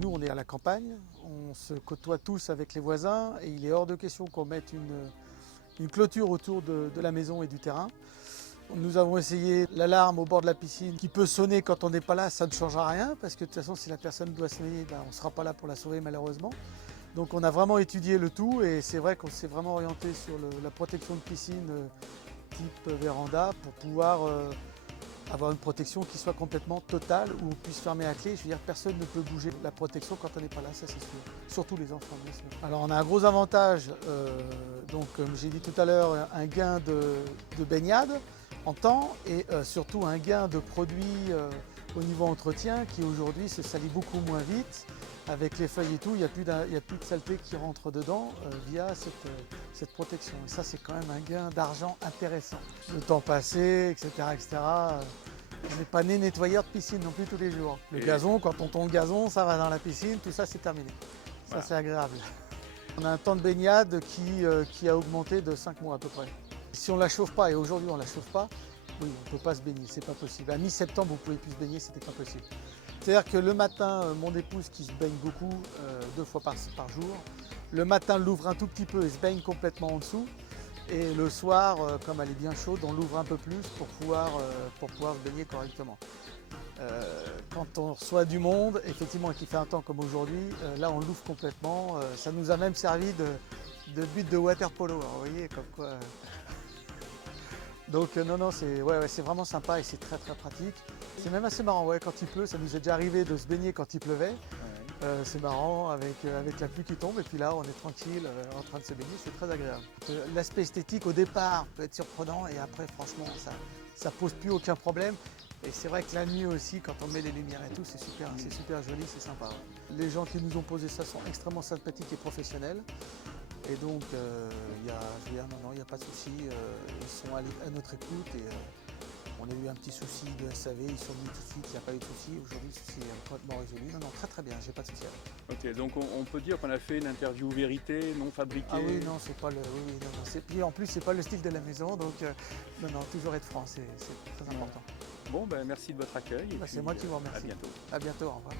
Nous, on est à la campagne, on se côtoie tous avec les voisins et il est hors de question qu'on mette une clôture autour de la maison et du terrain. Nous avons essayé l'alarme au bord de la piscine qui peut sonner quand on n'est pas là, ça ne changera rien parce que de toute façon si la personne doit se noyer, on ne sera pas là pour la sauver malheureusement. Donc on a vraiment étudié le tout et c'est vrai qu'on s'est vraiment orienté sur la protection de piscine type véranda pour pouvoir avoir une protection qui soit complètement totale où on puisse fermer à clé. Je veux dire, personne ne peut bouger la protection quand on n'est pas là, ça c'est sûr. Surtout les enfants, bien sûr. Alors on a un gros avantage, donc comme j'ai dit tout à l'heure, un gain de baignade en temps et surtout un gain de produits au niveau entretien qui aujourd'hui se salit beaucoup moins vite. Avec les feuilles et tout, il n'y a plus de saleté qui rentre dedans via cette protection. Et ça, c'est quand même un gain d'argent intéressant. Le temps passé, etc. etc. On n'est pas né nettoyeur de piscine non plus tous les jours. Le gazon, quand on tombe le gazon, ça va dans la piscine, tout ça, c'est terminé. Ça, voilà. C'est agréable. On a un temps de baignade qui a augmenté de 5 mois à peu près. Si on ne la chauffe pas, et aujourd'hui on ne la chauffe pas, oui, on ne peut pas se baigner, c'est pas possible. À mi-septembre, vous ne pouvez plus se baigner, c'était pas possible. C'est-à-dire que le matin, mon épouse qui se baigne beaucoup, 2 fois par jour, le matin, elle l'ouvre un tout petit peu et se baigne complètement en dessous. Et le soir, comme elle est bien chaude, on l'ouvre un peu plus pour pouvoir se baigner correctement. Quand on reçoit du monde, effectivement, et qu'il fait un temps comme aujourd'hui, là on l'ouvre complètement. Ça nous a même servi de but de water polo. Alors, vous voyez, comme quoi. Donc non, c'est vraiment sympa et c'est très très pratique. C'est même assez marrant, quand il pleut, ça nous est déjà arrivé de se baigner quand il pleuvait. C'est marrant avec la pluie qui tombe et puis là on est tranquille en train de se baigner, c'est très agréable. L'aspect esthétique au départ peut être surprenant et après franchement ça pose plus aucun problème. Et c'est vrai que la nuit aussi, quand on met les lumières et tout, c'est super joli, c'est sympa. Les gens qui nous ont posé ça sont extrêmement sympathiques et professionnels. Et donc, il n'y a pas de souci, ils sont à notre écoute et on a eu un petit souci de SAV, ils sont venus tout de suite, il n'y a pas eu de souci. Aujourd'hui, le souci est complètement résolu. Non, très bien, j'ai pas de souci. Ok, donc on peut dire qu'on a fait une interview vérité, non fabriquée. Ah oui, non, c'est pas le. Oui, non. Puis en plus, c'est pas le style de la maison, donc non, toujours être franc, c'est très important. Bon, ben merci de votre accueil. C'est moi qui vous remercie. À bientôt. À bientôt, au revoir.